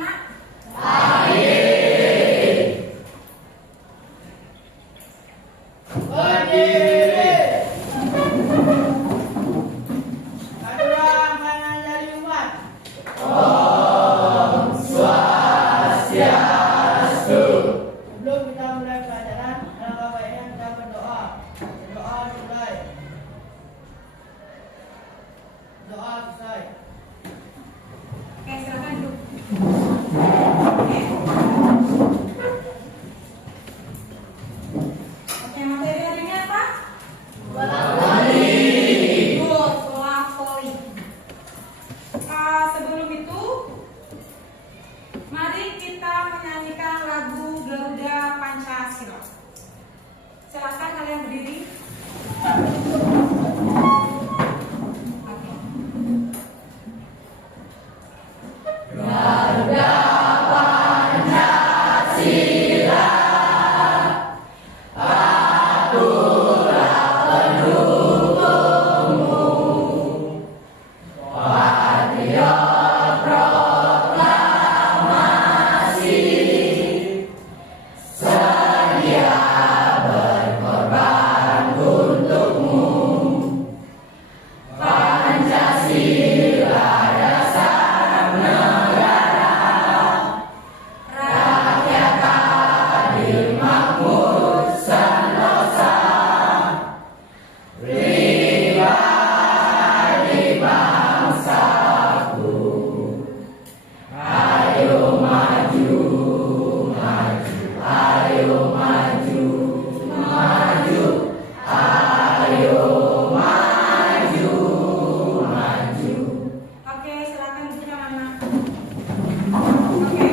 anak-anak? Berdiri. Kedua kanan dari umat. Om Swastiastu. Sebelum kita mulai pelajaran, alangkah baiknya kita berdoa. Berdoa mulai. Doa selesai. Oke, silakan duduk. Oke, materi hari ini apa? Bola voli. Good, bola voli. Sebelum itu, mari kita menyanyikan lagu Garuda Pancasila. Silakan kalian berdiri. Oke. Garuda Pancasila, akulah pendukungmu, patriot proklamasi, sedia berkorban untukmu. Pancasila dasar negara, rakyat adil makmur sentosa, pribadi bangsaku. Ayo maju, maju, ayo maju, maju, ayo maju, maju. Oke, silakan duduk anak-anak. Oke.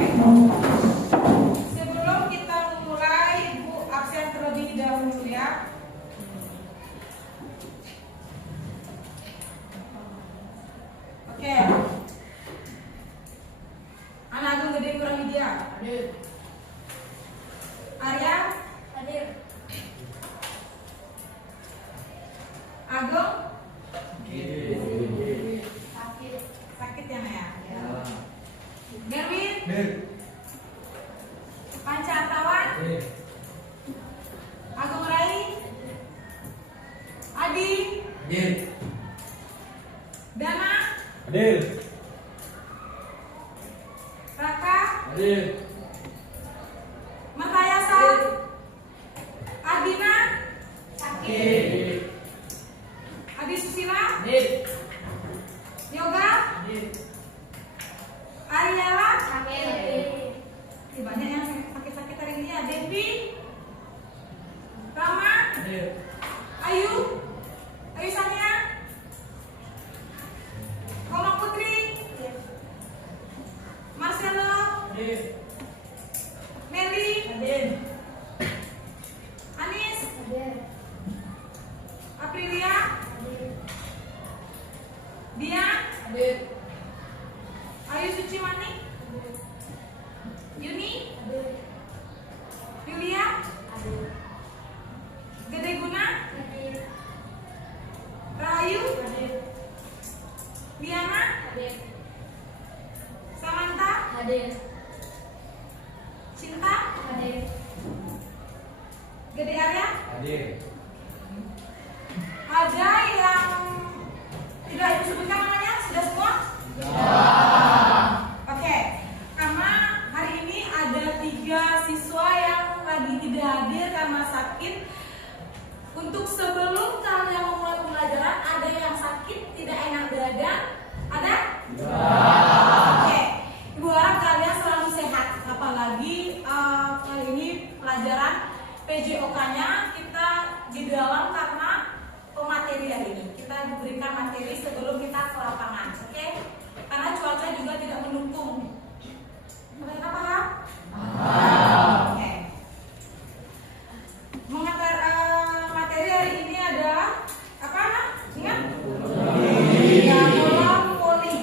Sebelum kita memulai, Ibu absen terlebih dahulu ya. Oke. Anak Agung Gede Gramedia. Hadir. Arya. Hadir. Agung. Hadir. Sakit ya, Nak ya? Gerwin. Panca Artawan. Agung Rai. Adi. Dana. Raka. Matayasa. Ardina. Adi Susila. Yoga. Ariela. Banyak yang sakit-sakit hari ini ya. Devi. Rama. Ayu. Ayu Sania. Koma Putri. Marcelo. Meli. Anis. Aprilia. Dian. Ayu Suciwani. Yuni. Yulia. Gede Guna. Rahayu. Liana. Samantha. Cinta. Gede Arya. Ada yang tidak ibu sebutkan namanya? Sudah semua? Oke, karena hari ini ada 3 siswa yang lagi tidak hadir karena sakit. Untuk sebelum kalian memulai pembelajaran, ada yang sakit, tidak enak badan? Ada? Oke, ibu harap kalian selalu sehat. Apalagi kali ini pelajaran PJOK-nya kita di dalam karena pemateri hari ini. Kita diberikan materi sebelum kita ke lapangan, oke? Karena cuaca juga tidak mendukung. Mereka paham? Oke. Materi hari ini adalah apa, Nak? Ingat? Ya, bola voli.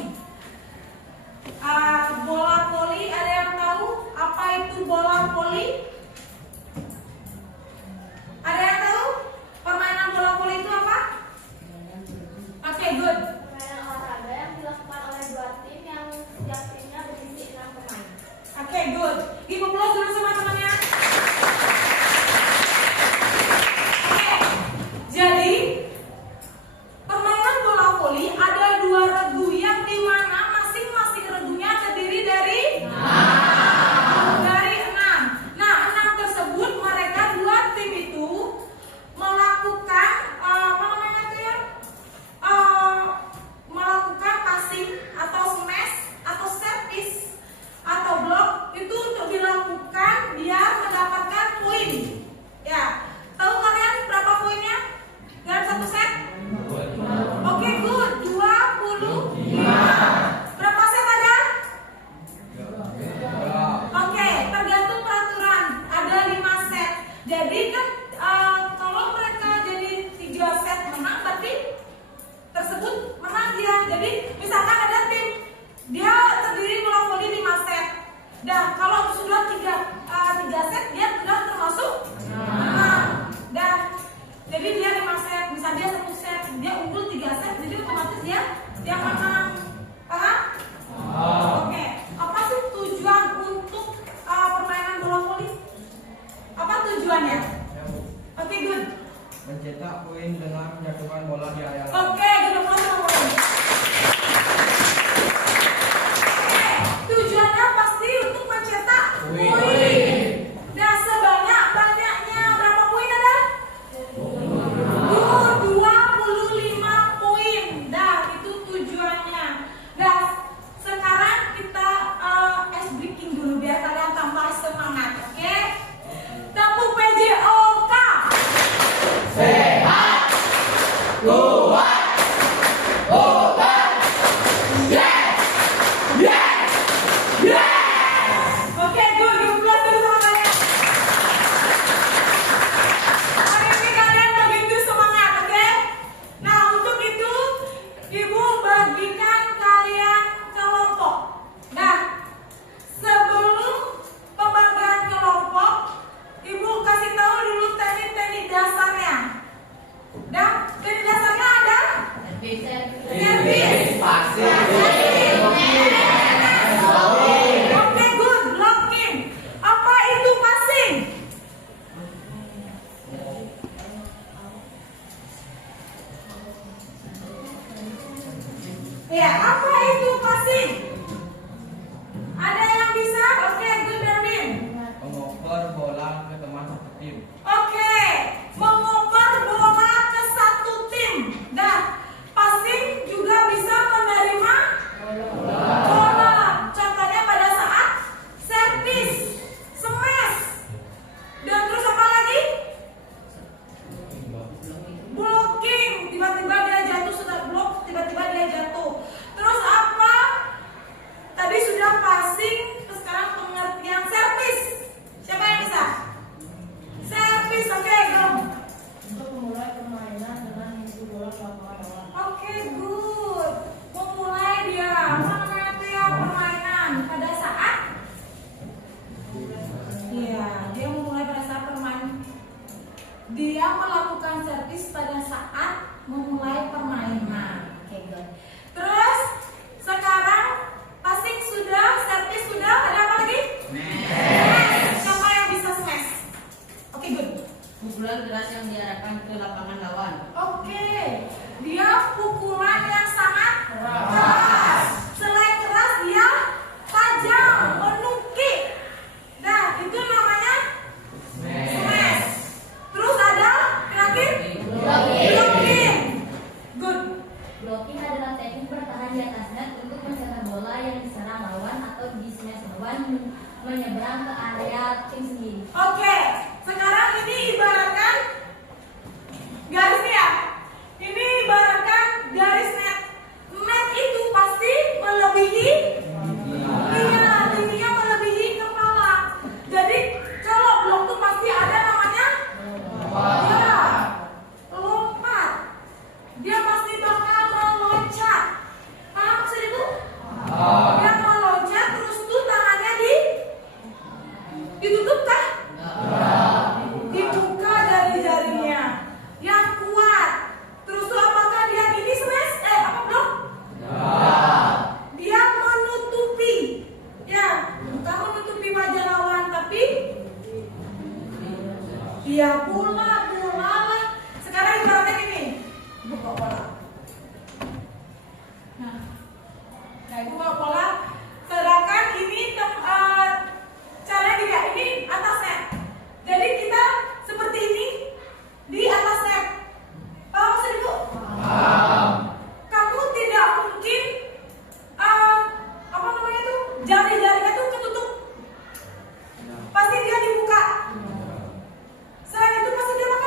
Bola voli, ada yang tahu apa itu bola voli? Ada yang tahu permainan bola voli itu apa? Oke, good. Permainan olahraga yang dilakukan oleh 2 tim yang setiap timnya berisi 6 pemain. Jadi kan kalau mereka jadi 3 set menang, berarti tersebut menang dia. Jadi misalkan ada tim, dia terdiri monopoli 5 set. Dan kalau sudah 3 set, dia sudah termasuk menang. Dan jadi dia 5 set, misalnya dia 1 set, dia unggul 3 set, jadi otomatis dia menang. Paham? Oke. Apa sih tujuan untuk permainan bola voli? Apa tujuannya? Oke, good. Mencetak poin dengan menjatuhkan bola di area lain. Oke, good. Oke, tujuannya pasti untuk mencetak poin. Dan sebanyak-banyaknya berapa poin ada? 25 poin. Dah, itu tujuannya. Dan sekarang kita ice breaking dulu biar kalian tambah semangat, oke? Tepuk PJOK. Sehat, kuat, obat, yes, yes, yes. Oke, good. Dikumpulkan dulu sama kalian. Hari ini kalian begitu semangat, oke? Nah, untuk itu Ibu bagikan kalian kelompok. Nah, sebelum pembagian kelompok, Ibu kasih tahu dulu teknik-teknik dasarnya. Dan teknik dasarnya ada servis, oke, good, blocking. Apa itu passing? Ya, apa itu passing? Ada yang bisa? Oke, good, Darwin. Mengoper bola ke teman satu tim. Oke, mengoper bola ke satu tim. Dan passing juga bisa menerima bola. Contohnya pada saat servis, smash, dan terus apa lagi? Blocking. Tiba-tiba dia jatuh, sudah blok, tiba-tiba dia jatuh. Terus apa? Tadi sudah passing, terus sekarang pengertian servis. Siapa yang bisa? Servis, oke, go. Untuk memulai permainan dengan mengisi bola ke lapangan lawan. Oke, good. Memulai dia. Apa namanya itu ya, permainan pada saat? Iya, dia memulai pada saat permainan. Dia melakukan servis pada saat memulai permainan. Oke, good. Terus sekarang passing sudah, servis sudah, ada apa lagi? Smash. Siapa yang bisa smash? Oke, good. Pukulan keras yang diarahkan ke lapangan lawan. Oke, dia pukulan yang sangat keras. Selain keras, dia tajam, menukik. Nah, itu namanya smash. Terus ada terakhir blocking. Good. Blocking adalah teknik bertahan di atas net untuk mencetak bola yang diserang lawan atau di smash lawan menyeberang ke area tim sendiri. Oke, sekarang ini ibaratkan garis ya. Ini ibaratkan garis net. Net itu pasti melebihi, iya, tingginya melebihi kepala. Jadi kalau blok itu pasti ada namanya ya, lompat. Dia pasti bakal meloncat. Paham maksud itu? Dia meloncat terus tuh tangannya ditutup kah? Dibuka jari-jarinya yang kuat. Terus tuh apakah dia ini smash? Apa blok? Dia menutupi. Ya, bukan menutupi wajah lawan, tapi dia bola lah. Sekarang ibaratnya gini, buka bola. Nah, itu buka bola. Sedangkan ini caranya tidak, ini atas net. Jadi kita seperti ini di atas net. Paham maksud Ibu? Kamu tidak mungkin apa namanya itu, jari-jarinya tuh ketutup. Pasti dia dibuka. Selain itu pasti dia pakai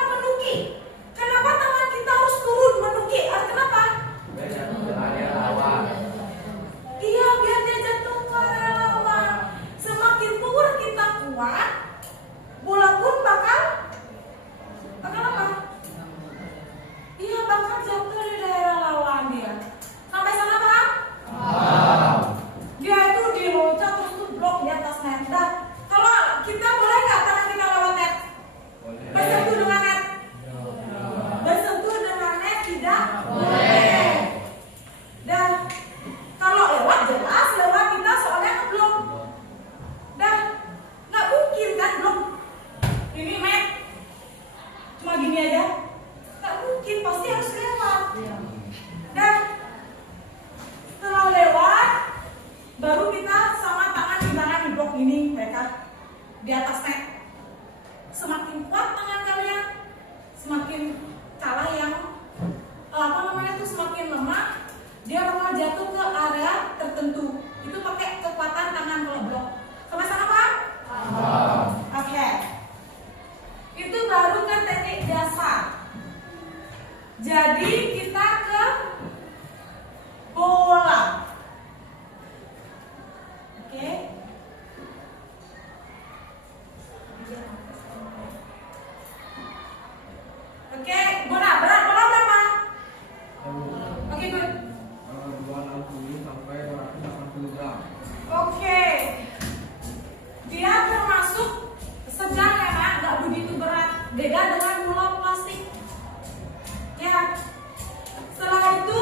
gini aja? Nggak mungkin, pasti harus lewat. Iya. Dan setelah lewat, baru kita sama tangan di blok ini mereka di atas nek. Semakin kuat tangan kalian, semakin kalah yang semakin lemah, dia bakal jatuh ke area tertentu. Itu pakai kekuatan tangan kalau blok. Sama-sama Pak? Oke. Itu baru kan teknik dasar. Jadi kita ke bola. Oke. Oke, bola berat bola berapa? Oke, good. 260 sampai 280 gram. Oke. Dia termasuk sedang ya Pak, nggak begitu berat. Beda dengan bola plastik. Ya. Setelah itu,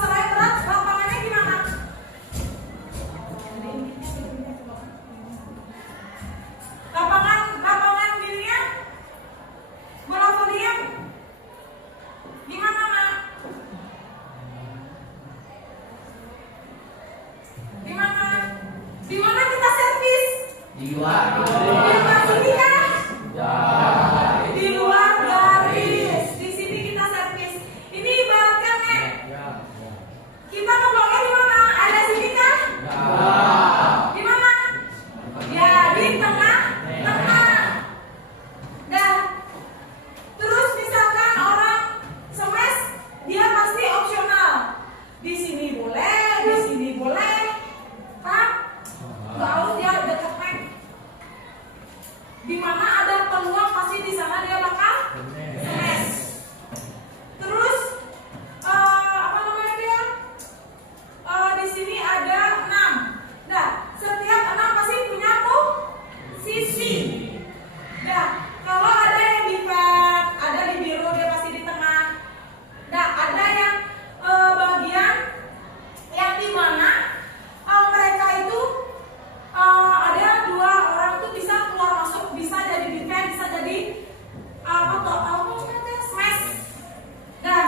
selain berat, lapangannya gimana? Lapangan gininya, bola volinya gimana Mak? Gimana? Di mana kita servis? Di luar. Di luar sini kan? Di luar garis. Di sini kita servis. Ini ibaratkan Nek. Kita ngebloknya di mana? Ada sini kan? Di mana? Ya di tengah. Nah, terus misalkan orang smash, dia pasti opsional. Di sini boleh, Pak. Lalu dia dekat mek. Di mana ada peluang pasti di sana dia bakal smash. Terus apa namanya dia? Di sini ada 6. Nah, setiap 6 pasti punya posisi. Nah, kalau ada yang di pet, ada di biru dia pasti di tengah. Nah, ada yang bagian yang di mana mereka itu ada 2 orang tuh bisa keluar masuk, bisa jadi defense, bisa jadi smash. Nah,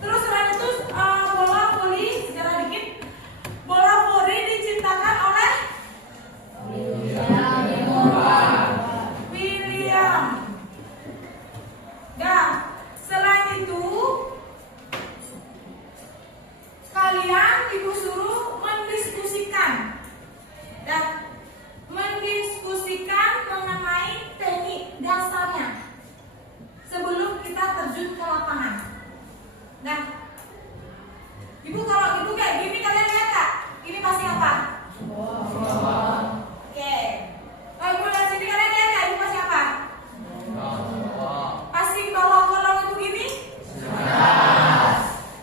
terus selain itu bola voli, sejarah dikit. Bola voli diciptakan oleh William. Nah, selain itu kalian ibu suruh mendiskusikan dan mendiskusikan mengenai teknik dasarnya sebelum kita terjun ke lapangan. Nah, ibu kalau ibu kayak gini kalian lihat gak? Ini pasti apa? Oke. Kalau ibu lihat sini kalian lihat gak? Ini pasti apa? Pasti bawah kolong itu gini?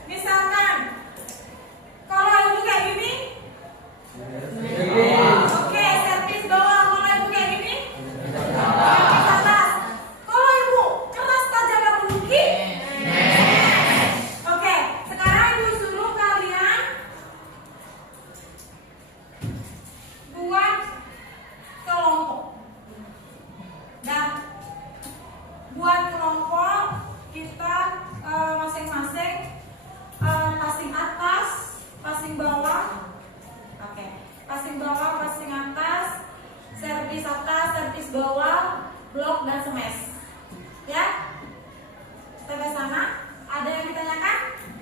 Misalkan kalau ibu kayak gini, oke, servis bawah. Kalau ibu kayak gini, servis atas. Kalau ibu keras tajam dan menukik, oke. Sekarang ibu suruh kalian buat kelompok. Nah, buat kelompok kita masing-masing passing atas, passing bawah. Oke, passing bawah, passing atas, servis atas, servis bawah, blok dan smash. Ya? Sampai sana ada yang ditanyakan?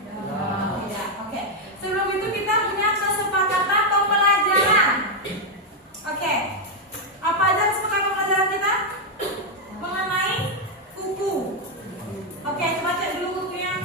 Tidak. Oke. Sebelum itu kita punya kesepakatan pembelajaran. Oke. Apa aja kesepakatan pembelajaran kita? Mengenai kuku. Oke, coba cek dulu kukunya.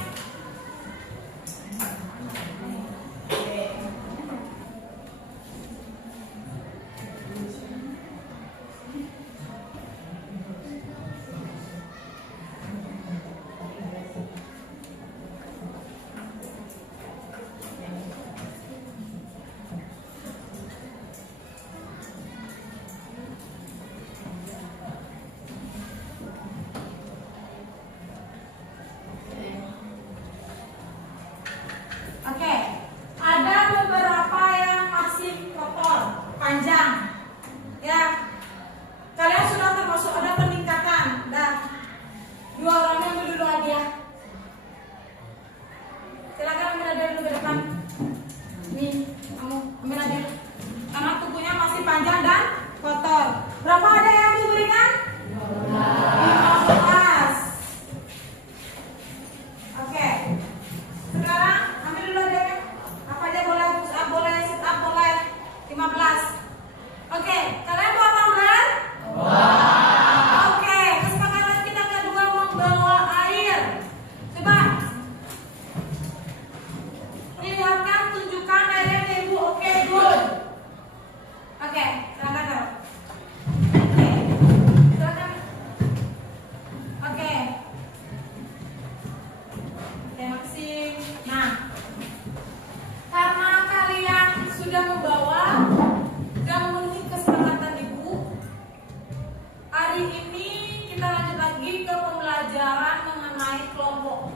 kita lanjut lagi ke pembelajaran mengenai kelompok.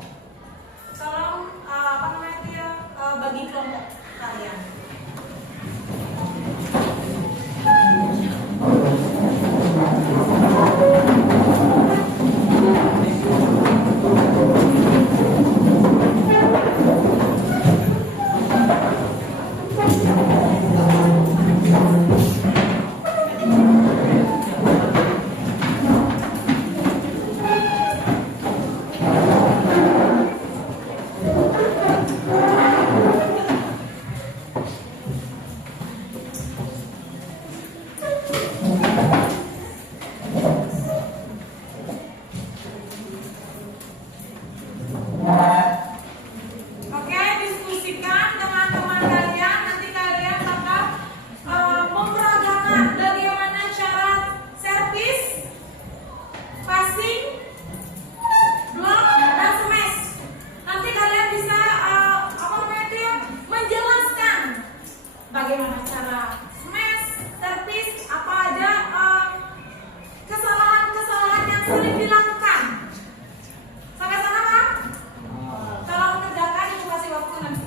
Tolong bagi kelompok kalian. Oke, diskusikan dengan teman kalian. Nanti kalian bakal memperagakan bagaimana cara servis, passing, block, dan smash. Nanti kalian bisa menjelaskan bagaimana cara smash, servis, apa aja kesalahan-kesalahan yang sering dilakukan. Sampai sana, Kak? Tolong kerjakan, ibu kasih waktu nanti.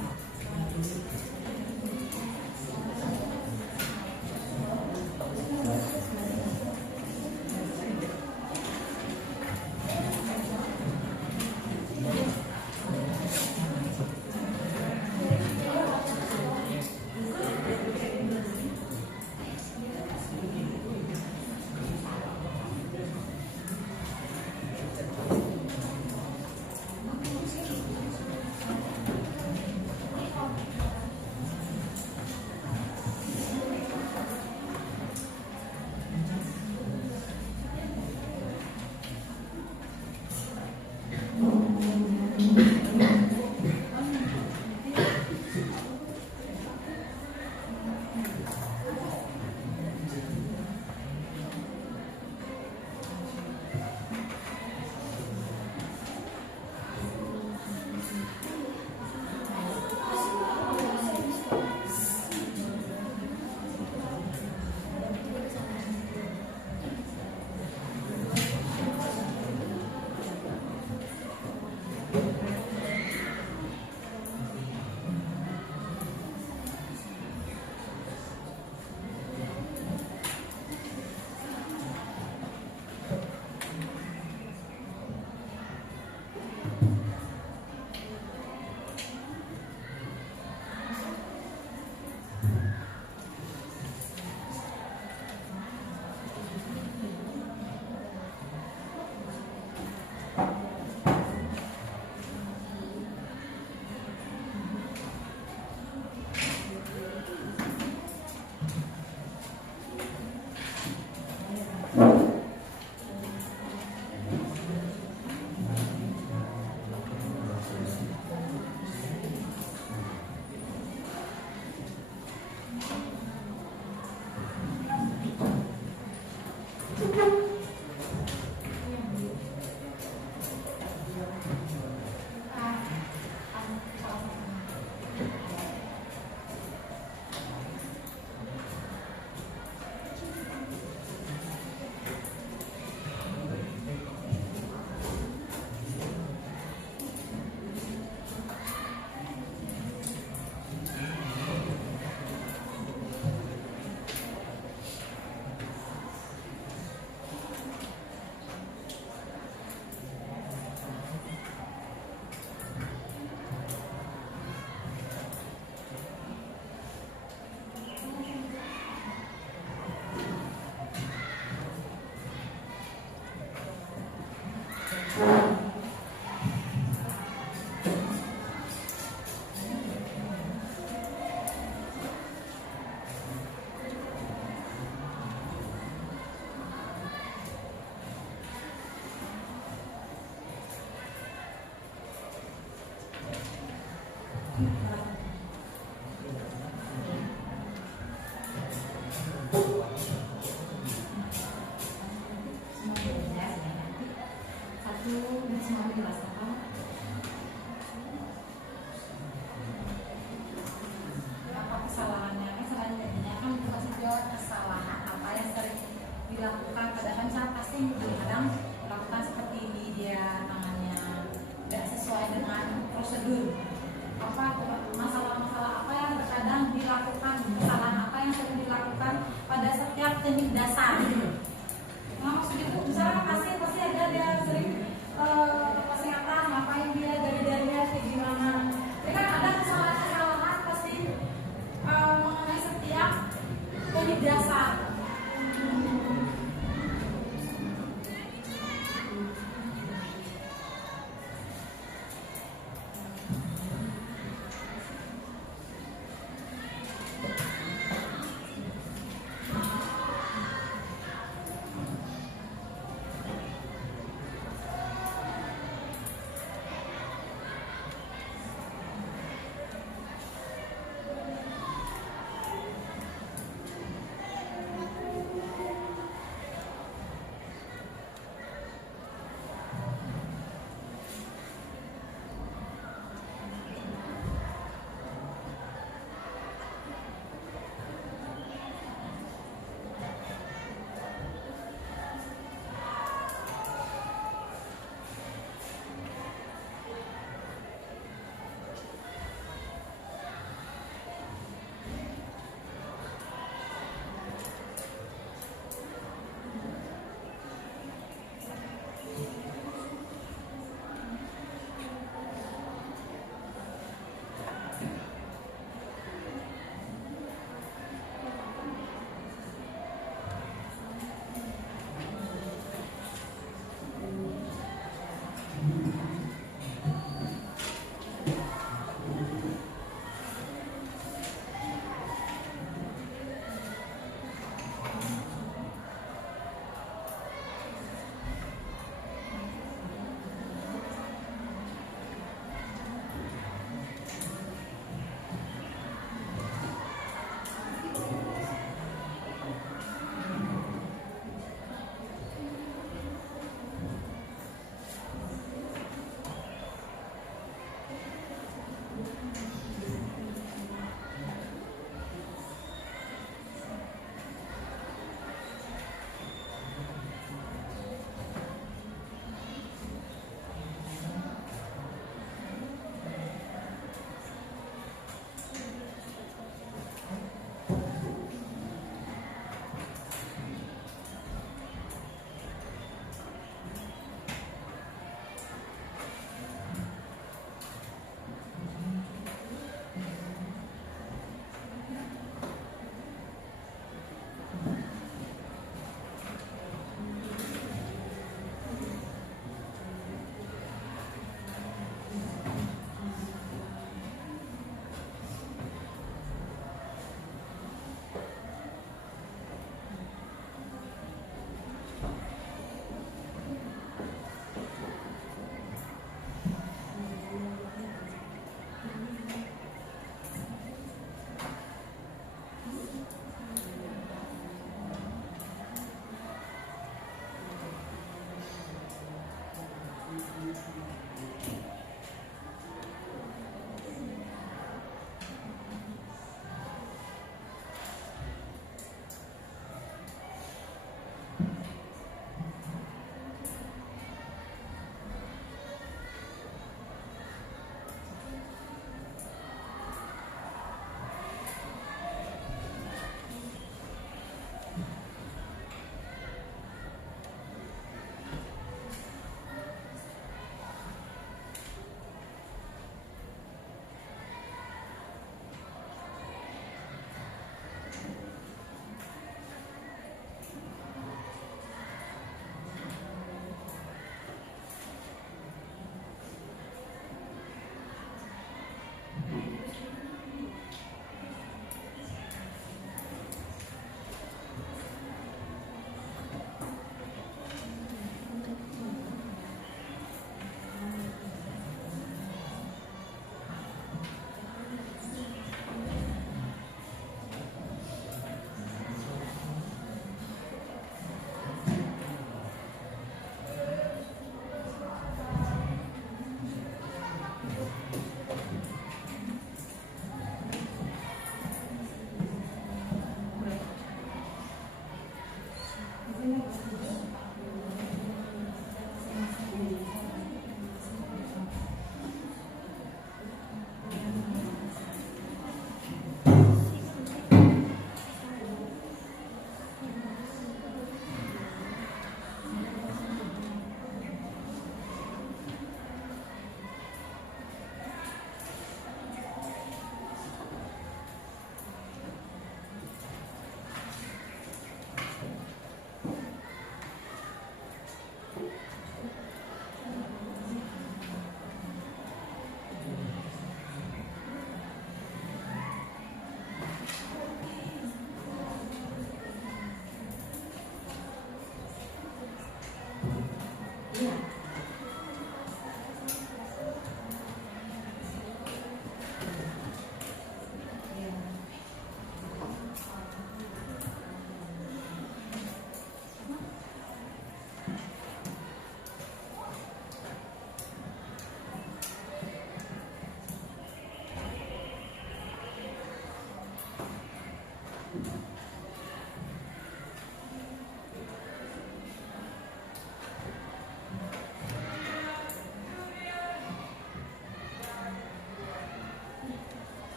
dilakukan, padahal saat pasti kadang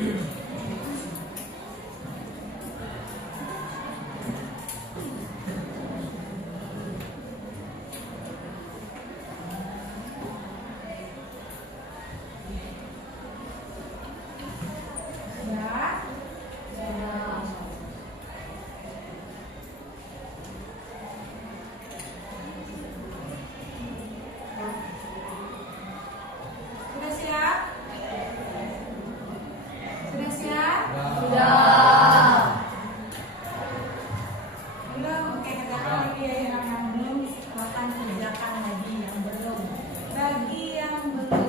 Ya. Sudah siap? Sudah siap? Belum, oke, kerjakan lagi ya yang belum, silakan kerjakan lagi yang belum. Bagi yang belum.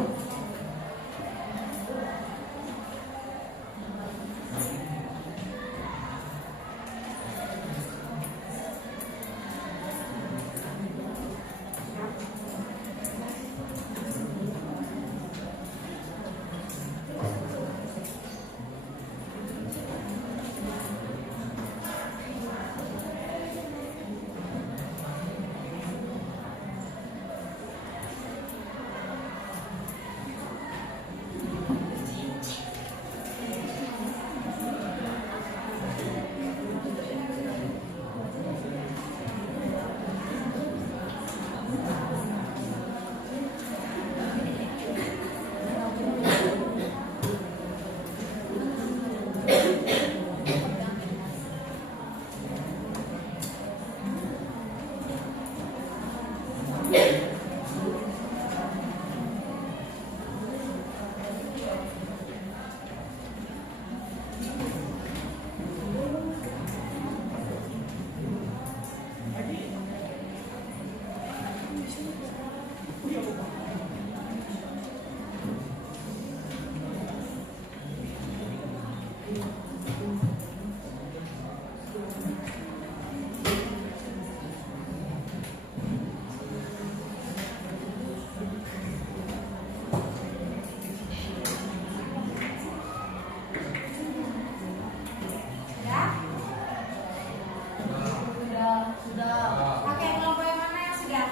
Ya? Sudah. Oke, kelompok yang mana yang sudah?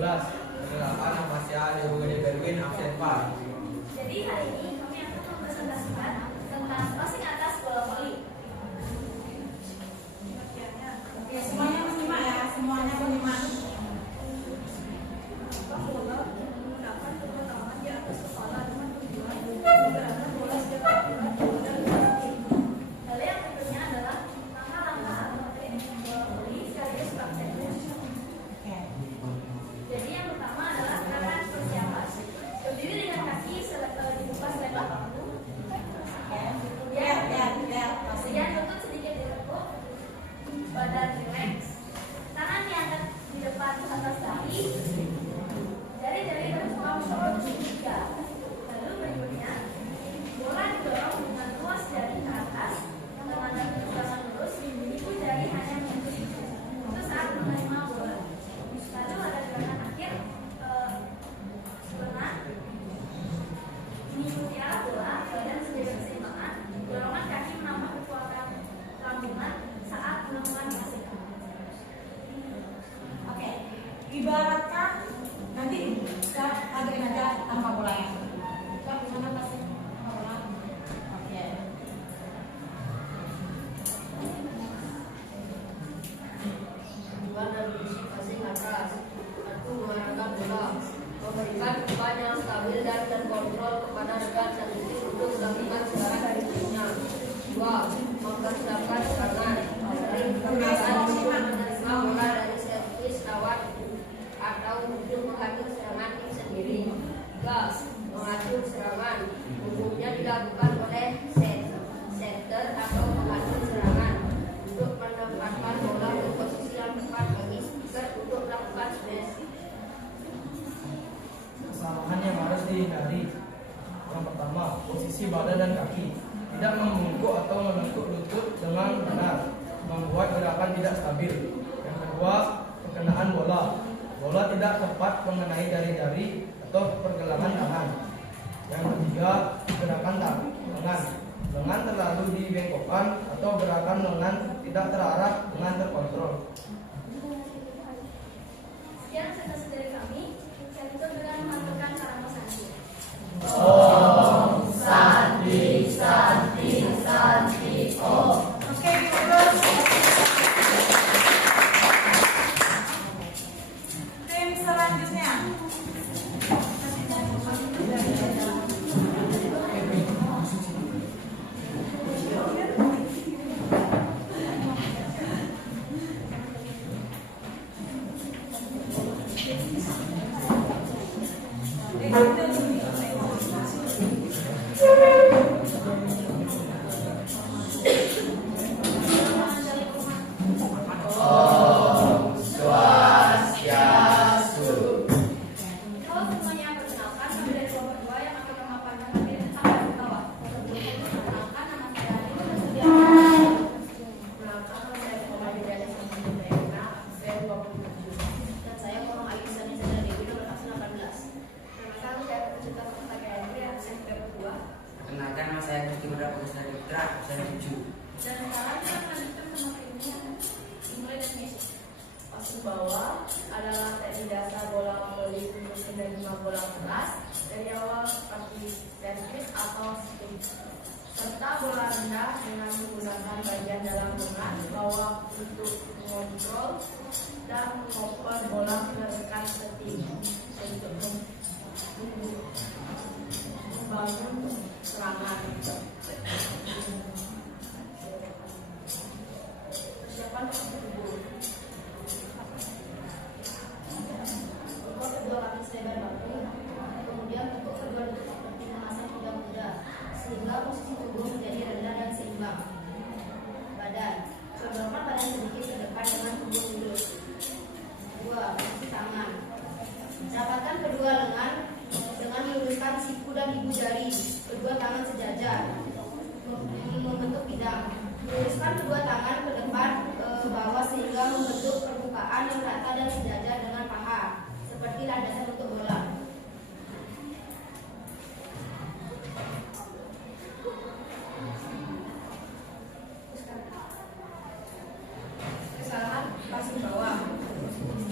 Pergerakan Amasya Dewi Berwin absen Pak. Jadi hari ini kami akan mempresentasikan tentang passing atas bola voli. Oke, semuanya menyimak ya, semuanya menyimak. Bola menggunakan pengetahuan di atas kepala dengan tujuan menggerakkan bola sejak akurat pada kaki. Lalu yang berikutnya adalah langkah-langkah memakai bola voli sekaligus prakteknya. Oke. Jadi yang pertama adalah gerakan persiapan. Berdiri dengan kaki dibuka selebar bambu. Kemudian lutut sedikit ditekuk, badan rileks. Tangan diangkat di depan atas dahi. Jari-jari terbuka mencolok segitiga. Lalu berikutnya, bola didorong dengan luas jari ke atas. Tangan dan tegangan lurus, itu jari hanya menyentuh itu saat menerima bola. Lalu ada gerakan akhir lengan, mengikuti arah bola, badan menjaga keseimbangan, dorongan kaki menambah kekuatan lambungan saat melakukan passing. Oke. Ibaratkan nanti kita ajarin aja tanpa bolanya. Kita gimana passing tanpa bola? Oke. Tujuan dan fungsi passing atas. Satu, mengarahkan bola, memberikan umpan yang stabil dan terkontrol kepada rekan sendiri untuk melakukan serangan dari timnya. Dua, mempersiapkan serangan. Menggunakan menerima bola dari servis lawan atau untuk mengatur serangan tim sendiri. Tiga, mengatur serangan. Umumnya dilakukan oleh setter atau mengatur serangan untuk menempatkan bola di posisi yang tepat bagi speaker untuk melakukan smash. Kesalahan yang harus dihindari. Yang pertama, posisi badan dan kaki. Tidak membungkuk atau menekuk lutut dengan benar, membuat gerakan tidak stabil. Yang kedua, perkenaan bola. Bola tidak tepat mengenai jari-jari atau pergelangan tangan. Yang ketiga, gerakan lengan. Lengan terlalu dibengkokkan atau gerakan lengan tidak terarah dengan terkontrol. Sekian presentasi dari kami. Saya tutup dengan mengaturkan salam sandi. Oke, terus. Tim selanjutnya. Kalau semuanya perkenalkan, kami dari kelompok 2 yang akan memaparkan kami sampai ke bawah. Perkenalkan, nama saya Ani, bersedia. Perkenalkan, saya Muhammad Hidayat Samsudin Dayana, absen 27. Dan saya Muhammad Ayu Sani Sadar Dewi, nomor absen 18. Perkenalkan, saya Tercinta Pertaka Andri, absen 32. Perkenalkan, nama saya Gusti Muda Pegestari Putra, absen 7. Dan sekarang kita melanjutkan ke materi ini, dimulai dari Yesus. Passing bawah adalah teknik dasar bola voli untuk menerima bola keras dari awal seperti servis atau spin, serta bola rendah dengan menggunakan bagian dalam lengan bawah untuk mengontrol dan mengoper bola ke rekan setim untuk membangun serangan. Persiapan tubuh. Tekuk kedua kaki selebar bahu, kemudian tekuk kedua lutut seperti memasang kuda-kuda, sehingga posisi tubuh menjadi rendah dan seimbang. Badan, mendorongkan badan sedikit ke depan dengan tubuh lurus. Dua, posisi tangan. Rapatkan kedua lengan dengan meluruskan siku dan ibu jari, kedua tangan sejajar, membentuk bidang. Luruskan kedua tangan ke depan ke bawah sehingga membentuk permukaan yang rata dan sejajar dengan paha, seperti landasan untuk bola. Kesalahan passing bawah.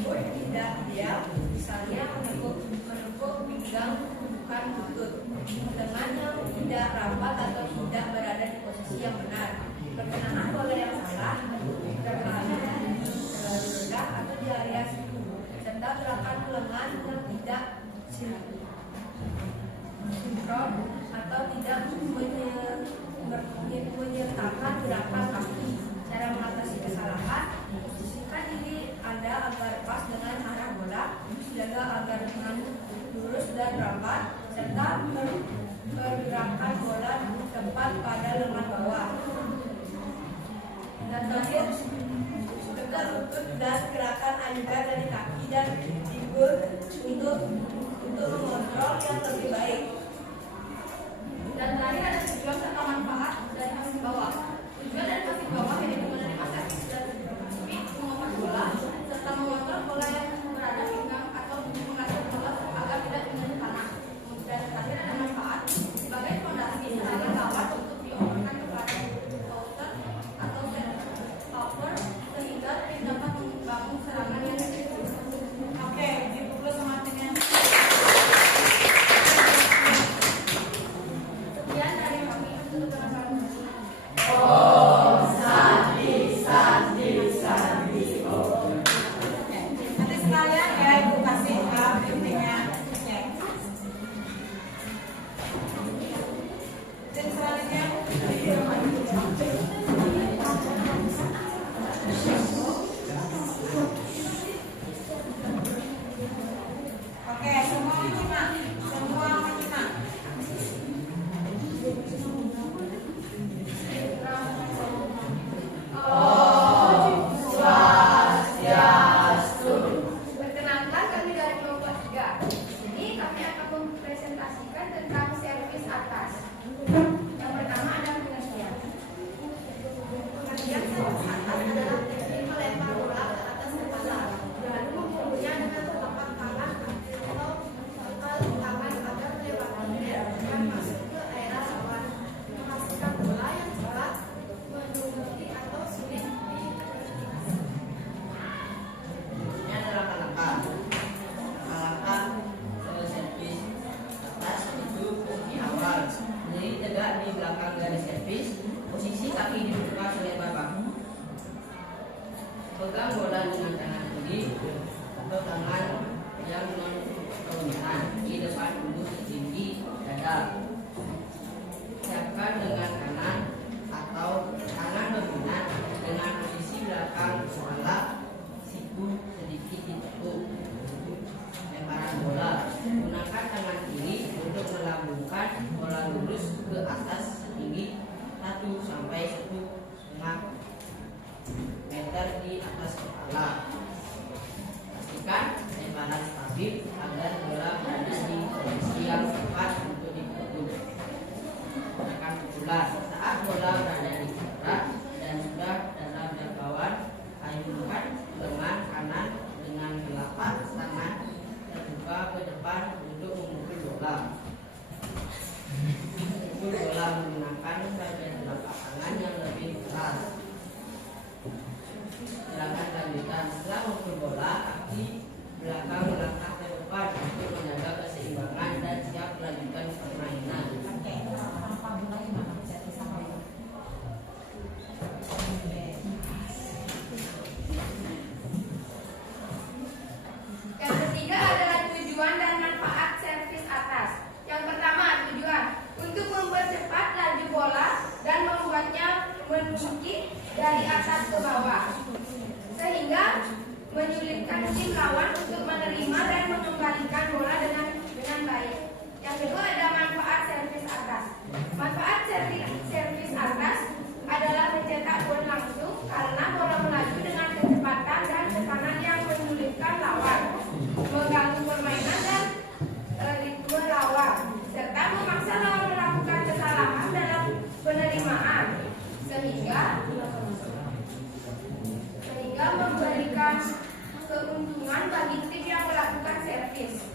Boy tidak ideal, misalnya tangannya menekuk pinggang bukan lutut dengan yang tidak rapat atau tidak berada di posisi yang benar. Perkenaan bola yang salah terlalu rendah atau di area siku, serta gerakan lengan yang tidak sinkron atau tidak menyertakan gerakan kaki. Cara mengatasi kesalahan: posisikan diri Anda agar pas dengan arah bola, jaga agar tangan lurus dan rapat, serta pergerakan bola tepat pada lengan bawah. Dan terakhir, tegak lutut dan gerakan ayunan dari kaki dan pinggul untuk mengontrol yang lebih baik. Dan terakhir ada tujuan serta manfaat dari hasil bawah. Tujuan dari hasil bawah yaitu menerima servis dan mengoper bola serta mengontrol bola yang berada di pinggang atau mengatur bola agar tidak mengenai tanah. Dan terakhir ada manfaat sebagai fondasi serangan lawan untuk dioperkan kepada counter atau cover sehingga tim dapat membangun serangan yang efektif. Oke, dipukul sama timnya. Sekian dari kami untuk teman-teman. Nanti sekalian ya Ibu kasih printingnya. Oke. Tim selanjutnya. Oke, semua menyimak. Semua menyimak. Perkenalkan, kami dari kelompok 3. Ini kami akan mempresentasikan tentang servis atas. Yang pertama ada pengertian. Pengertian servis atas adalah teknik melempar bola ke atas kepala, lalu mempukulnya dengan telapak tangan atau telapak tangan agar melewati net dan masuk ke area lawan, menghasilkan bola yang cepat, menyuguhi atau sulit diidentifikasi. Ini adalah langkah servis atas itu di awal. Jadi tegak di belakang garis servis, posisi kaki dibuka selebar bahu. Pegang bola dengan tangan kiri atau tangan yang non dominan di depan tubuh setinggi dada. Siapkan dengan kanan atau tangan dominan dengan posisi belakang kepala, siku sedikit ditekuk. Lemparan bola, gunakan tangan kiri untuk melambungkan bola lurus ke atas setinggi 1 sampai 1,5 meter di atas kepala. Pastikan lemparan stabil agar bola berada di posisi yang tepat untuk dipukul. Tekan pukulan saat bola berada di kotak dan sudah dalam jangkauan, ayunkan lengan kanan dengan telapak tangan terbuka ke depan untuk memukul bola. Pukul bola menggunakan bagian telapak tangan yang lebih keras. Silakan lanjutkan. Setelah memukul bola, kaki belakang melangkah ke depan untuk menjaga keseimbangan dan siap melanjutkan permainan. Oke, tanpa bola gimana bisa sama ya? Yang ketiga adalah tujuan dan manfaat servis atas. Yang pertama, tujuan untuk mempercepat laju bola dan membuatnya menukik dari atas ke bawah, sehingga menyulitkan tim lawan untuk menerima dan mengembalikan bola dengan baik. Yang kedua ada manfaat servis atas. Manfaat servis atas adalah mencetak gol langsung karena bola melaju dengan kecepatan dan tekanan yang menyulitkan lawan, mengganggu permainan dan ritme lawan, serta memaksa lawan melakukan kesalahan dalam penerimaan, sehingga memberikan keuntungan bagi tim yang melakukan servis.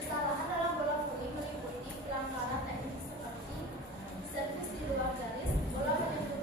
Kesalahan dalam bola voli meliputi pelanggaran teknis seperti servis di luar garis, bola menyentuh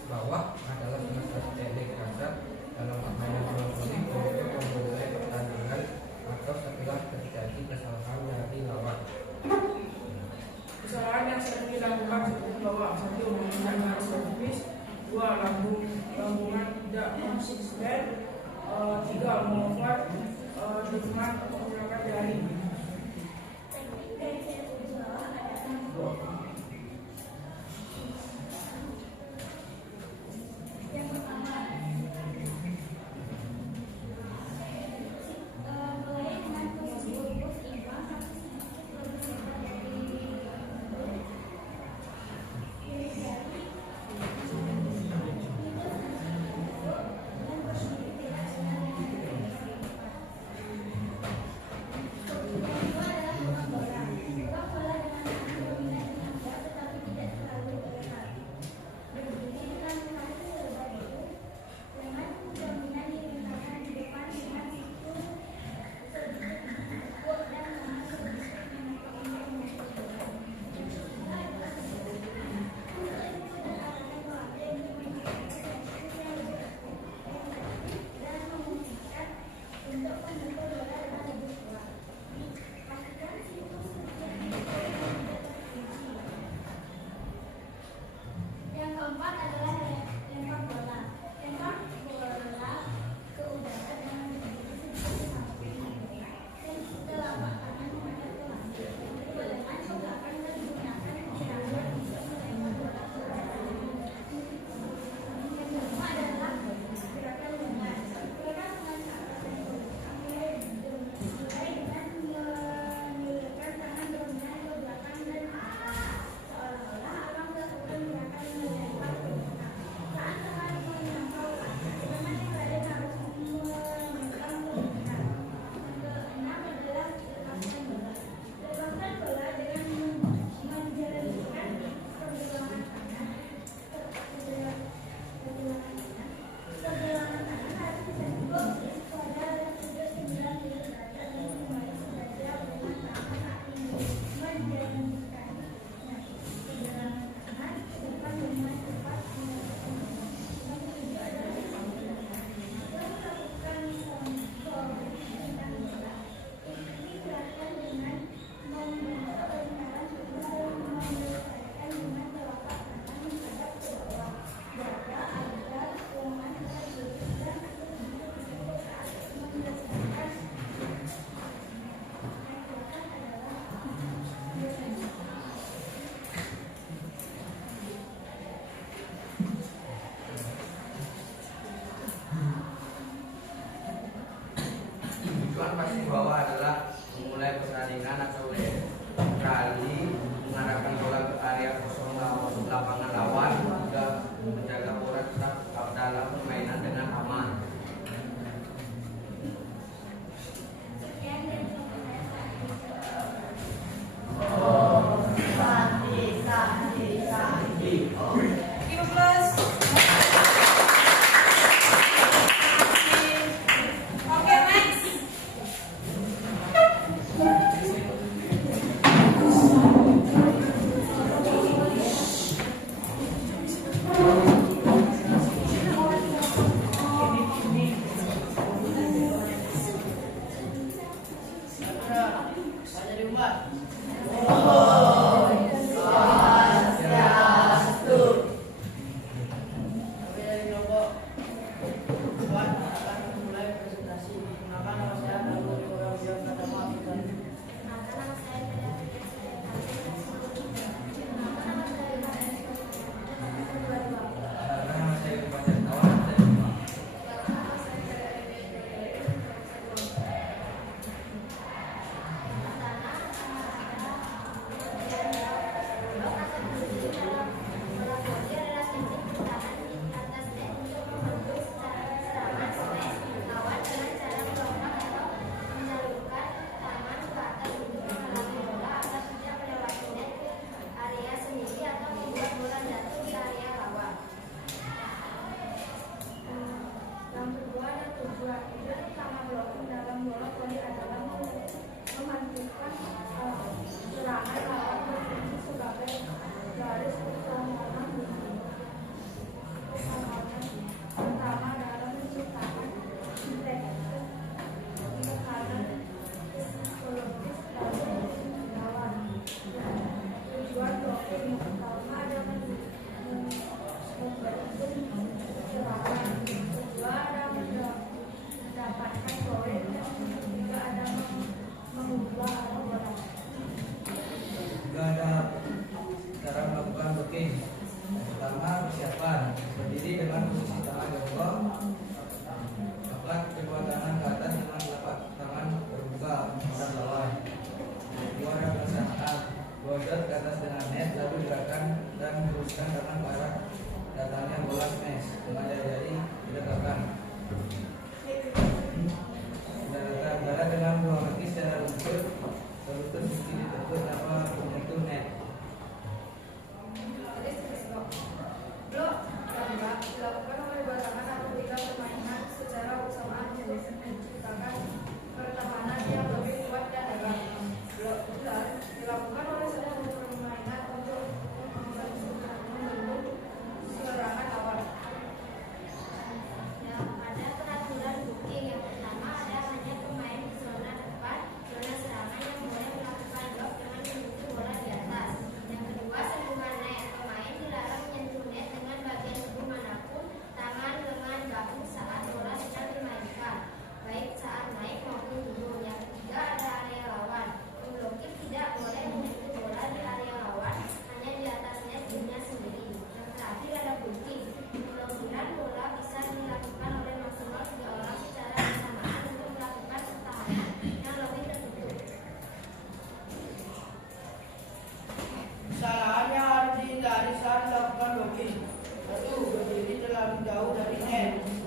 garis bawah adalah salah satu teknik dasar dalam permainan monopoli untuk memulai pertandingan atau setelah terjadi kesalahan dari lawan. Kesalahan yang sering dilakukan seperti bahwa 1. Menggunakan garis habis, 2. Lambungan tidak konsisten, 3. Mengover dengan menggunakan jari. Teknik garis yang di bawah adalah yang pertama, mulai dengan posisi lurus imbang 1 cm dari kiri jari, dan berdiri tidak dengan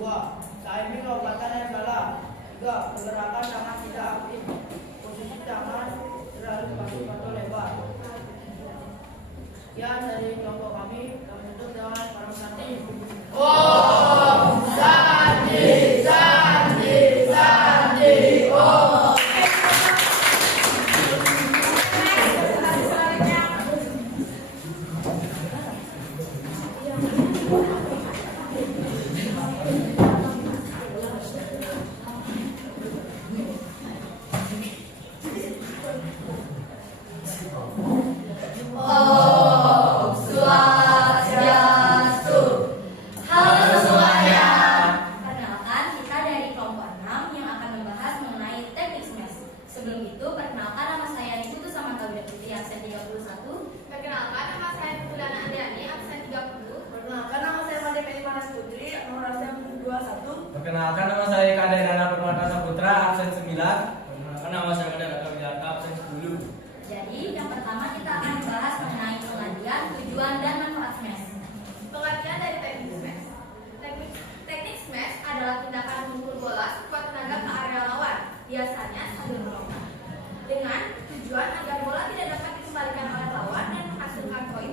2. Timing lompatan yang salah. 3. Pergerakan tangan tidak aktif. Posisi tangan terlalu pasif atau lebar. Sekian dari kelompok kami tutup dengan para santri. Om Santi, Santi, Santi, Om. Perkenalkan, kita dari kelompok 6 yang akan membahas mengenai teknik smash. Sebelum itu, perkenalkan nama saya Niputu Samanta Widya Putri, absen 31. Perkenalkan, nama saya Putulana Andriani, absen 30. Perkenalkan, nama saya Made Manas Putri, nomor absen 21. Perkenalkan, nama saya Kadai Dana Permata Saputra, absen 9. Perkenalkan, nama saya Mada Widarta, absen 10. Jadi, yang pertama kita akan membahas mengenai pengertian, tujuan, dan manfaat smash. Pengertian dari teknik smash. Teknik smash adalah tindakan memukul bola sekuat tenaga ke area lawan, biasanya sambil melompat, dengan tujuan agar bola tidak dapat dikembalikan oleh lawan dan menghasilkan poin.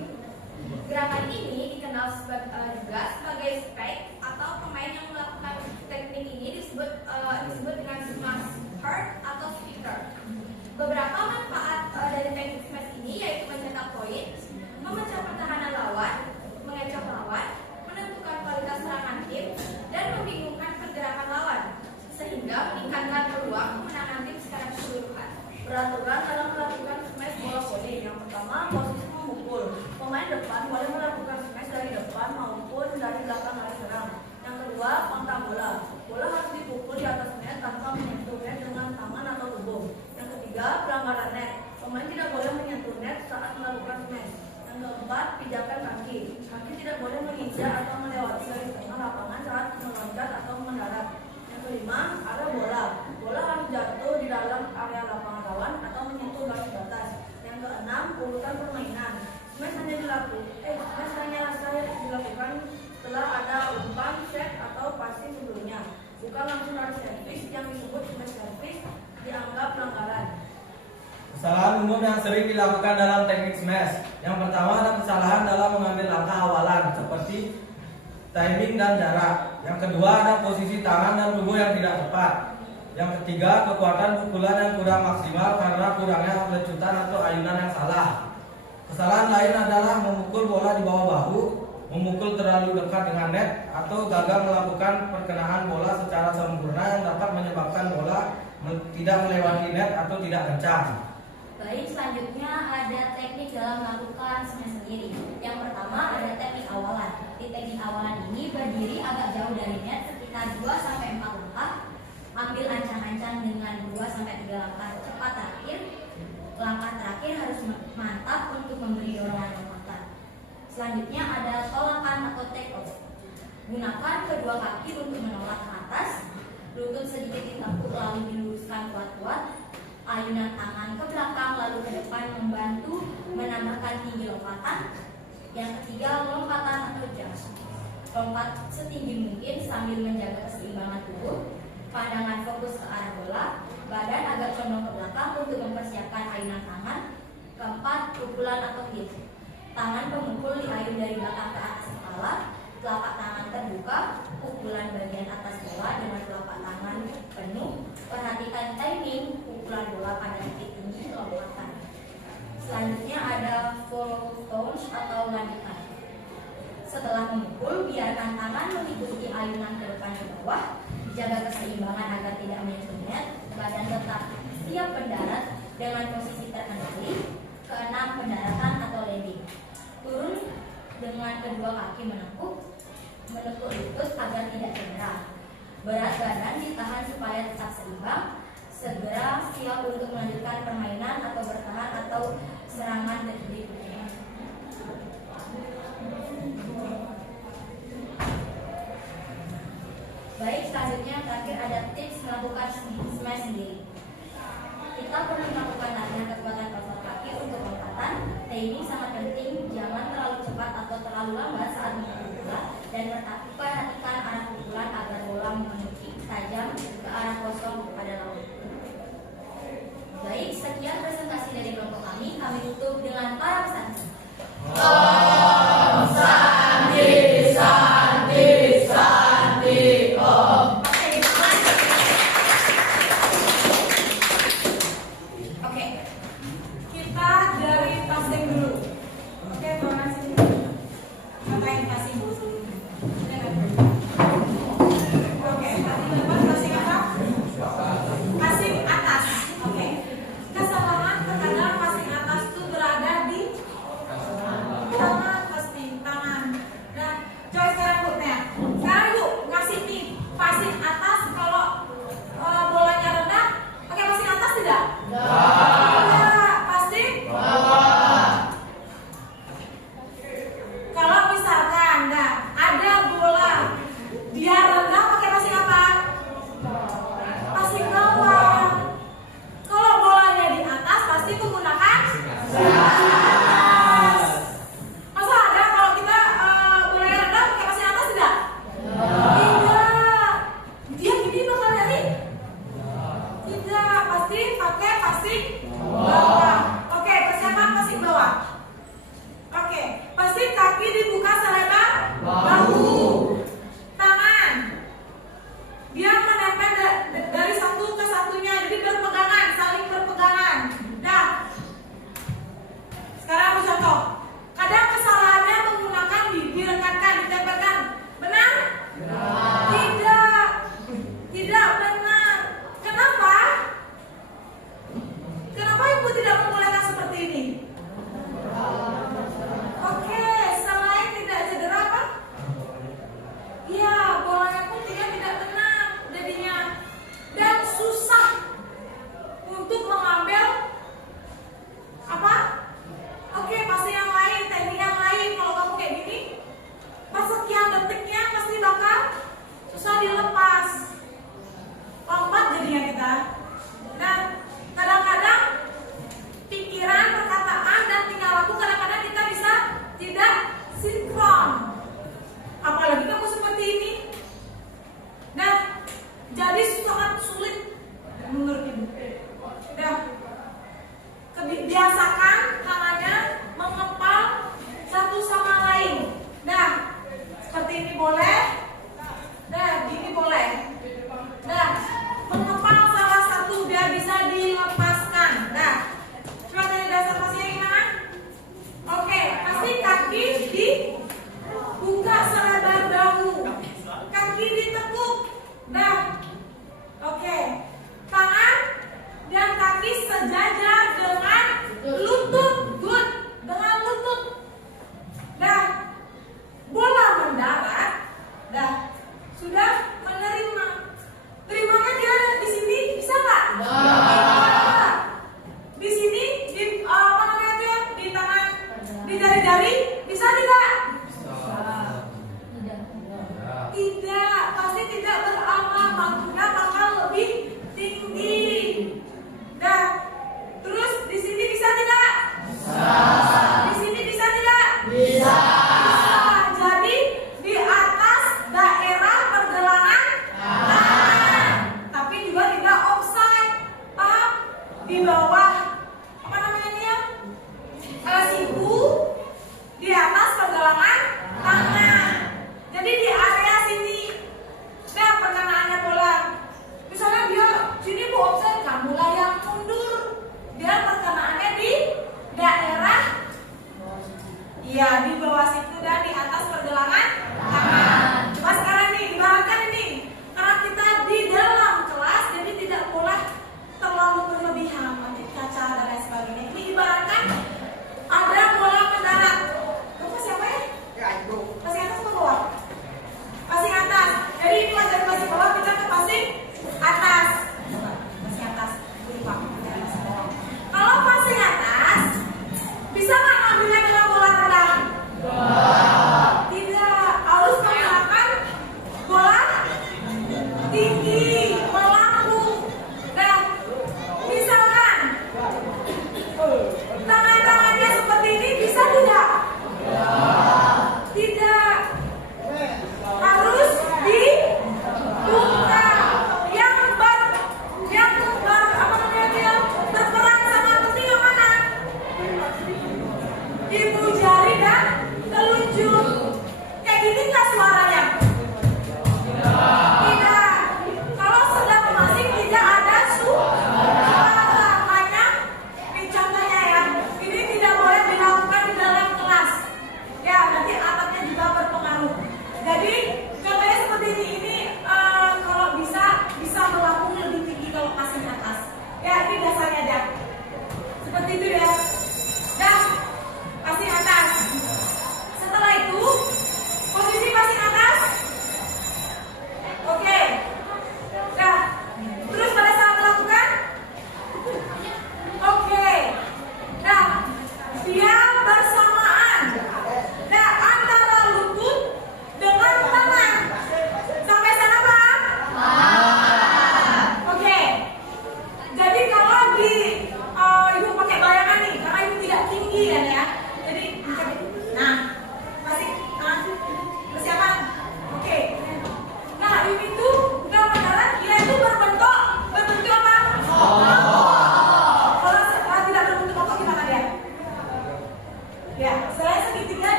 Gerakan ini dikenal juga sebagai spike atau pemain yang melakukan teknik ini disebut dengan smash hurt atau speaker. Beberapa manfaat dari teknik smash ini yaitu mencetak poin, memecah pertahanan lawan, mengecoh lawan, menentukan kualitas serangan tim, dan membingungkan pergerakan lawan, sehingga meningkatkan peluang kemenangan tim secara keseluruhan. Peraturan dalam melakukan smash bola voli. Yang pertama, posisi memukul. Pemain depan boleh melakukan smash dari depan maupun dari belakang arah serang. Yang kedua, kontak bola. Bola harus dipukul di atas net tanpa menyentuh net dengan tangan atau tubuh. Yang ketiga, pelanggaran net. Pemain tidak boleh menyentuh net saat melakukan smash. Yang keempat, pijakan kaki. Kaki tidak boleh menginjak atau melewati garis tengah lapangan saat meloncat atau mendarat. Yang kelima, arah bola. Bola harus jatuh di dalam area lapangan lawan atau menyentuh garis batas. Yang keenam, urutan permainan. Smash hanya dilakukan setelah ada umpan, set atau passing sebelumnya. Bukan langsung dari servis yang disebut smash servis dianggap pelanggaran. Kesalahan umum yang sering dilakukan dalam teknik smash. Yang pertama ada kesalahan dalam mengambil langkah awalan seperti timing dan jarak. Yang kedua ada posisi tangan dan tubuh yang tidak tepat. Yang ketiga kekuatan pukulan yang kurang maksimal karena kurangnya pelecutan atau ayunan yang salah. Kesalahan lain adalah memukul bola di bawah bahu, memukul terlalu dekat dengan net, atau gagal melakukan perkenaan bola secara sempurna yang dapat menyebabkan bola tidak melewati net atau tidak kencang. Baik, selanjutnya ada teknik dalam melakukan smash sendiri. Yang pertama ada teknik awalan. Di teknik awalan ini berdiri agak jauh dari net sekitar 2-4 langkah. Ambil ancang-ancang dengan 2-3 langkah cepat terakhir. Langkah terakhir harus mantap untuk memberi dorongan lompatan. Selanjutnya ada tolakan atau take off. Gunakan kedua kaki untuk menolak ke atas. Lutut sedikit ditekuk lalu diluruskan kuat-kuat. Ayunan tangan ke belakang lalu ke depan membantu menambahkan tinggi lompatan. Yang ketiga, lompatan atau jump. Lompat setinggi mungkin sambil menjaga keseimbangan tubuh. Pandangan fokus ke arah bola. Badan agak condong ke belakang untuk mempersiapkan ayunan tangan. Keempat, pukulan atau hit. Tangan pemukul diayun dari belakang ke atas kepala. Telapak tangan terbuka. Pukulan bagian atas bola dengan telapak tangan penuh. Perhatikan timing pukulan bola pada titik tinggi lompatan. Selanjutnya ada follow touch atau lanjutan. Setelah memukul, biarkan tangan mengikuti ayunan ke depan ke bawah. Jaga keseimbangan agar tidak menyentuh net. Badan tetap siap mendarat dengan posisi terkendali. Keenam, pendaratan atau landing. Turun dengan kedua kaki menekuk lutut agar tidak cedera. Berat badan ditahan supaya tetap seimbang. Segera siap untuk melanjutkan permainan atau bertahan atau serangan berikutnya. Baik, selanjutnya terakhir ada tips melakukan smash sendiri. Kita perlu melakukan latihan kekuatan otot kaki untuk lompatan. Timing sangat penting, jangan terlalu cepat atau terlalu lambat saat memukul bola dan perhatikan arah pukulan agar menunjuk tajam ke arah kosong pada laut. Baik, sekian presentasi dari kelompok kami. Kami tutup dengan para pesan. Om Santi, Santi, Santi, Om. Oke, kita dari passing dulu. Oke, terima kasih. Ngapain passing dulu? Oke, tadi dapat passing apa? Passing atas. Oke. Kesalahan terkadang passing atas itu berada di tangan, passing tangan. Nah, coba sekarang Bu Nea. Sekarang Bu ngasih nih passing atas kalau bolanya rendah, pakai passing atas tidak? Tidak. Passing bawah. Kalau misalkan ada bola dia rendah, pakai passing apa? Passing bawah. Kalau bolanya di atas pasti menggunakan gas. Masa ada kalau kita bolanya rendah pakai passing atas tidak? Tidak. Dia gini bakal nyari? Tidak. Pasti pakai passing bawah. Oke, persiapan passing bawah. Oke, pasti kaki dibuka selebar bahu. Tangan dia menempel dari satu ke satunya, jadi berpegangan, saling berpegangan. Dah. Sekarang aku contoh. Kadang kesalahannya menggunakan direkatkan, ditempelkan. Benar? Tidak. Tidak benar. Kenapa? Kenapa Ibu tidak membolehkan seperti ini? Oke, selain tidak cedera apa? Iya, bolanya pun tidak benar jadinya, dan susah untuk mengambil apa? Oke, pasti yang lain, teknik yang lain. Kalau kamu kayak gini, pas sekian detiknya pasti bakal susah dilepas. Lompat jadinya kita. Dan kadang-kadang pikiran, perkataan, dan tingkah laku kadang-kadang kita bisa tidak sinkron. Apalagi kamu seperti ini. Nah, jadi sangat sulit menurut Ibu. Nah, biasakan tangannya mengepal satu sama lain. Nah, seperti ini boleh. Nah, gini boleh. Nah, mengepal salah satu biar bisa dilepaskan. Nah, coba dari dasar pastinya gimana? Oke, pasti kaki dibuka selebar bahu, kaki ditekuk. Nah, oke, tangan dan kaki sejajar dengan lutut, good, dengan lutut. Nah, bola mendarat, dah sudah menerima. Terimanya dia di sini bisa nggak? Di sini di apa namanya itu ya, di tangan, di jari-jari bisa tidak? Tidak, pasti tidak beramal. Batunya bakal lebih tinggi. Nah, terus di sini bisa tidak? Di sini bisa tidak? Bisa. Jadi di atas daerah pergelangan tangan, tapi juga tidak offside. Paham? Di bawah apa namanya ini ya? Siku, di atas pergelangan tangan. Jadi di area sini. Nah, perkenaannya bola.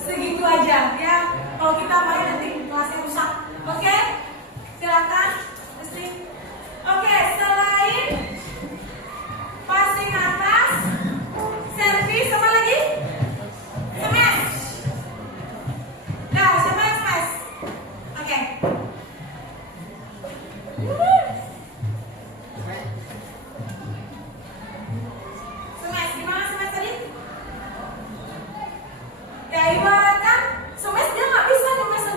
Segitu aja ya. Kalau kita main nanti kelasnya rusak. Oke? Silakan. Oke, selain passing atas, servis, apa lagi? Smash. Nah, siapa yang smash? Oke. Smash, gimana smash tadi? Ya ibaratkan smash dia nggak bisa nge-smash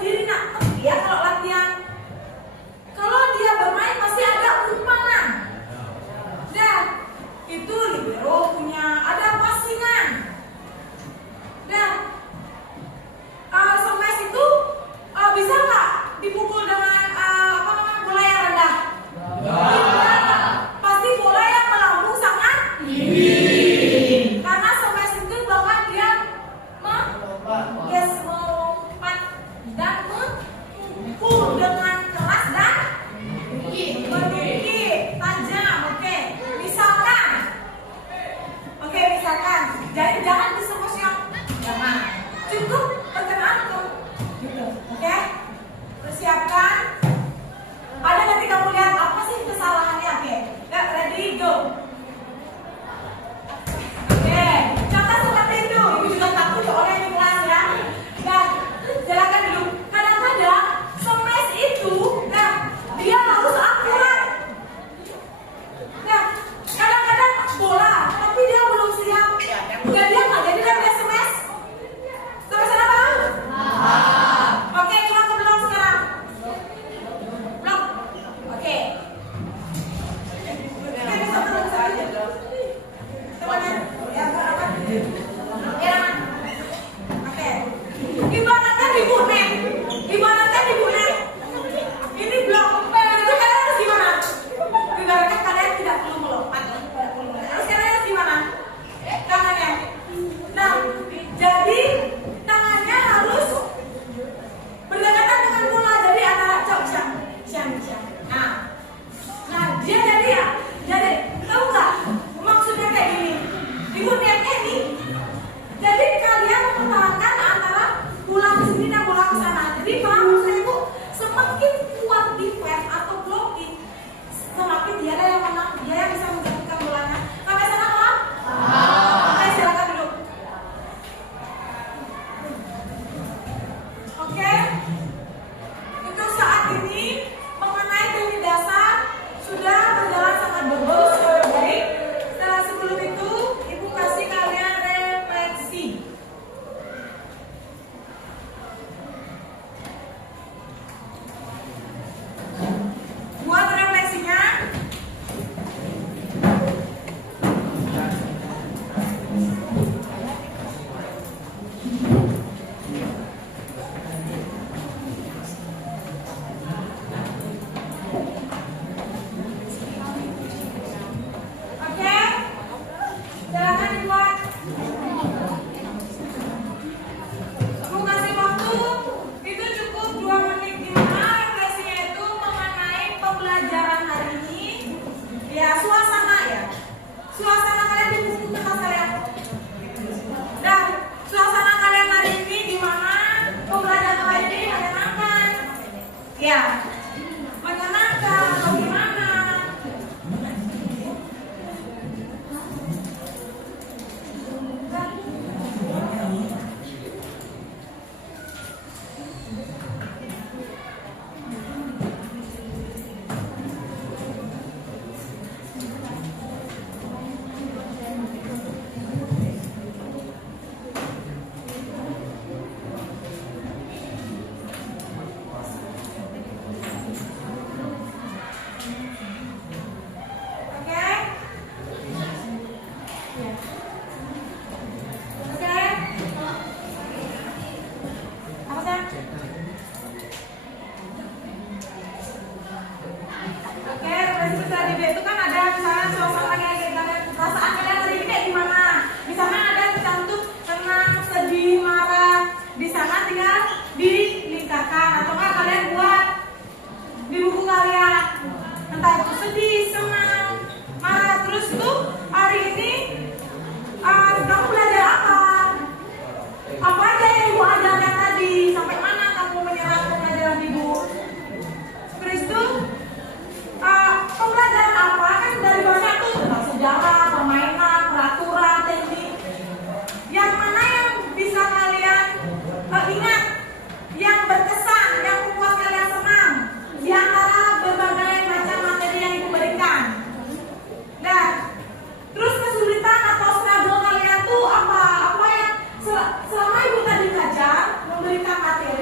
memberikan materi